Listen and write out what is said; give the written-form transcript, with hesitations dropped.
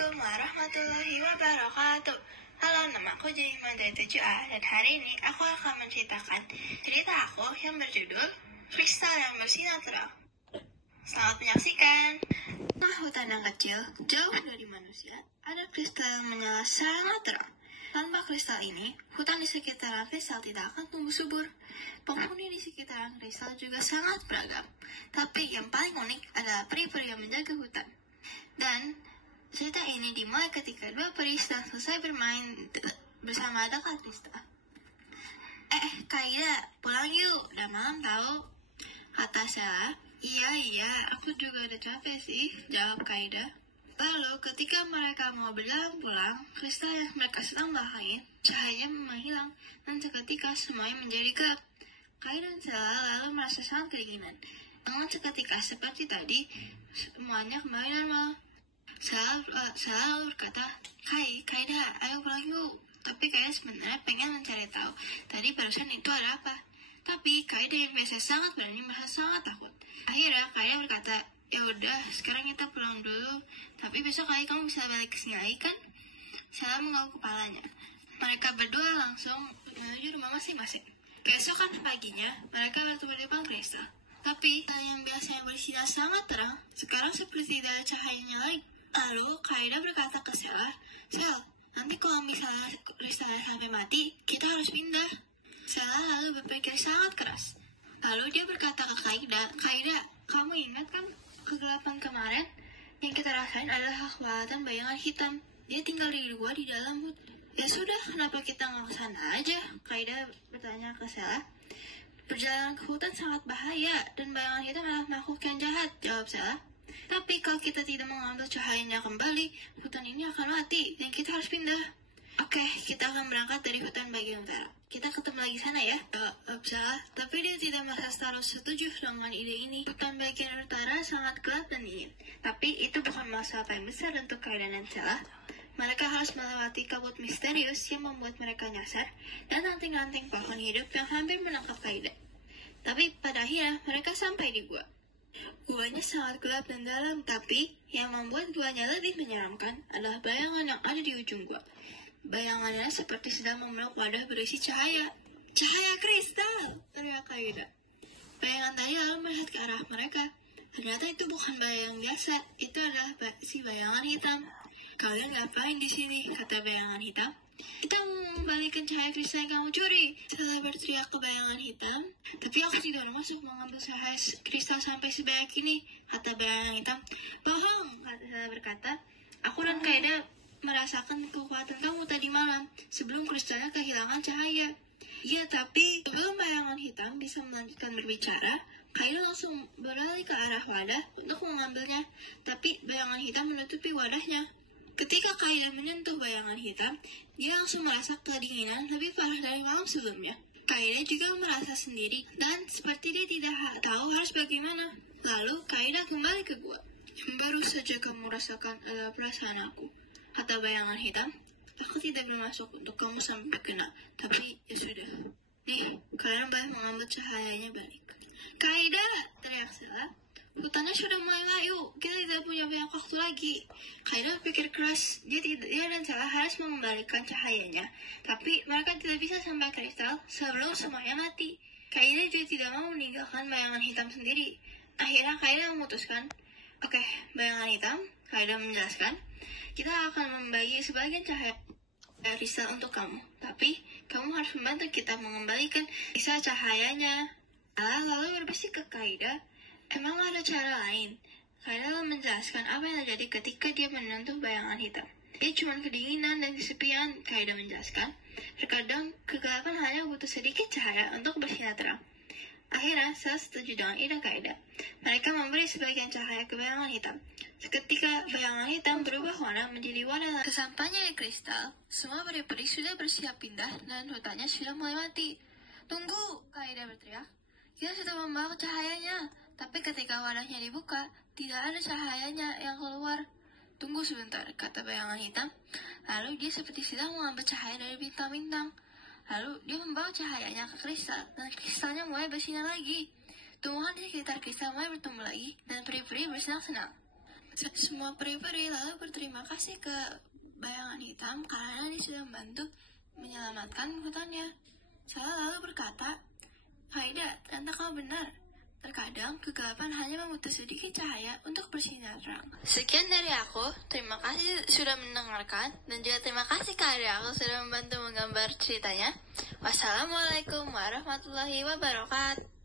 Assalamualaikum warahmatullahi wabarakatuh. Halo, nama aku Jaiman dari 7A dan hari ini aku akan menceritakan cerita aku yang berjudul Kristal yang Bersinar Terang. Selamat menyaksikan. Nah, hutan yang kecil, jauh dari manusia, ada kristal yang menyala sangat terang. Tanpa kristal ini, hutan di sekitaran kristal tidak akan tumbuh subur. Penghuni di sekitaran kristal juga sangat beragam. Tapi yang paling unik adalah peri-peri yang menjaga hutan. Dan cerita ini dimulai ketika dua peri sedang selesai bermain bersama dekat kristal. Kaida, pulang yuk, udah malam tahu, kata Sela. Iya, aku juga udah capek sih, jawab Kaida. Lalu ketika mereka mau berjalan pulang, kristal yang mereka sedang bahas cahayanya menghilang, dan seketika semuanya menjadi gelap. Kaida dan Sela lalu merasa sangat kedinginan. Dengan seketika seperti tadi, semuanya kembali normal. Sela berkata, Kaida, ayo pulang yuk. Tapi Kaida sebenarnya pengen mencari tahu, tadi barusan itu ada apa. Tapi Kaida yang biasa sangat berani merasa sangat takut. Akhirnya Kaida berkata, ya udah, sekarang kita pulang dulu. Tapi besok kamu bisa balik ke sini lagi kan? Sela mengangguk kepalanya. Mereka berdua langsung menuju rumah masing-masing. Keesokan paginya, mereka bertemu di depan kristal. Tapi yang biasanya bersinar sangat terang, sekarang seperti tidak ada cahayanya lagi. Lalu Kaida berkata ke Sel, nanti kalau misalnya kristalnya sampai mati, kita harus pindah. Sela lalu berpikir sangat keras. Lalu dia berkata ke Kaida, kamu ingat kan kegelapan kemarin? Yang kita rasain adalah kekuatan bayangan hitam. Dia tinggal di luar di dalam hutan. Ya sudah, kenapa kita nggak kesana aja? Kaida bertanya ke Sela. Perjalanan ke hutan sangat bahaya, dan bayangan hitam adalah makhluk yang jahat, jawab Sela. Tapi kalau kita tidak mengambil cahayanya kembali, hutan ini akan mati, dan kita harus pindah. Oke, kita akan berangkat dari hutan bagian utara. Kita ketemu lagi sana ya, Sela. Tapi dia tidak merasa terlalu setuju dengan ide ini. Hutan bagian utara sangat gelap dan dingin. Tapi itu bukan masalah paling besar untuk Kaida dan Sela. Mereka harus melewati kabut misterius yang membuat mereka nyasar, dan ranting-ranting pohon hidup yang hampir menangkap Kaida. Tapi pada akhirnya mereka sampai di gua. Guanya sangat gelap dan dalam, tapi yang membuat guanya lebih menyeramkan adalah bayangan yang ada di ujung gua. Bayangannya seperti sedang memeluk wadah berisi cahaya. Cahaya kristal, teriak Kaida. Bayangan tadi lalu melihat ke arah mereka. Ternyata itu bukan bayangan biasa, itu adalah si bayangan hitam. Kalian ngapain di sini? Kata bayangan hitam. Kita mau mengembalikan cahaya kristal yang kamu curi. Sela berteriak ke bayangan hitam. Tapi aku tidak bermaksud mengambil cahaya kristal sampai sebanyak ini, kata bayangan hitam. Bohong, Sela berkata. Aku dan Kaida merasakan kekuatan kamu tadi malam, sebelum kristalnya kehilangan cahaya. Iya, tapi sebelum bayangan hitam bisa melanjutkan berbicara, Kaida langsung beralih ke arah wadah untuk mengambilnya. Tapi bayangan hitam menutupi wadahnya. Ketika Kaida menyentuh bayangan hitam, dia langsung merasa kedinginan lebih parah dari malam sebelumnya. Kaida juga merasa sendiri dan seperti dia tidak tahu harus bagaimana. Lalu Kaida kembali ke gua. Yang baru saja kamu rasakan adalah perasaan aku, kata bayangan hitam. Aku tidak bermaksud untuk kamu sampai kena, tapi ya sudah. Nih, kalian boleh mengambil cahayanya balik. Kaida, teriak Sela. Hutannya sudah mulai layu, kita tidak punya banyak waktu lagi. Kaida berpikir keras, dia dan Sela harus mengembalikan cahayanya. Tapi mereka tidak bisa sampai kristal sebelum semuanya mati. Kaida juga tidak mau meninggalkan bayangan hitam sendiri. Akhirnya Kaida memutuskan, oke, bayangan hitam, Kaida menjelaskan, kita akan membagi sebagian cahaya kristal untuk kamu. Tapi kamu harus membantu kita mengembalikan sisa cahayanya. Lalu berbisik ke Kaida, emang ada cara lain? Kaida menjelaskan apa yang terjadi ketika dia menyentuh bayangan hitam. Dia cuma kedinginan dan kesepian, Kaida menjelaskan. Terkadang kegelapan hanya butuh sedikit cahaya untuk bersinar terang. Akhirnya, Sela setuju dengan ide Kaida. Mereka memberi sebagian cahaya ke bayangan hitam. Seketika bayangan hitam berubah warna menjadi warna. Kesampainya di kristal, semua peri-peri sudah bersiap pindah dan hutannya sudah mulai mati. Tunggu, Kaida berteriak. Kita sudah membawa cahayanya, tapi ketika wadahnya dibuka, tidak ada cahayanya yang keluar. Tunggu sebentar, kata bayangan hitam. Lalu dia seperti sedang mengambil cahaya dari bintang-bintang. Lalu dia membawa cahayanya ke kristal, dan kristalnya mulai bersinar lagi. Tumbuhan di sekitar kristal mulai bertumbuh lagi, dan peri-peri bersenang-senang. Semua peri-peri lalu berterima berterima kasih ke bayangan hitam karena dia sudah membantu menyelamatkan hutannya. Saya lalu berkata, Kaida, ternyata kau benar. Terkadang kegelapan hanya membutuhkan sedikit cahaya untuk bersinar terang. Sekian dari aku. Terima kasih sudah mendengarkan. Dan juga terima kasih ke adik aku sudah membantu menggambar ceritanya. Wassalamualaikum warahmatullahi wabarakatuh.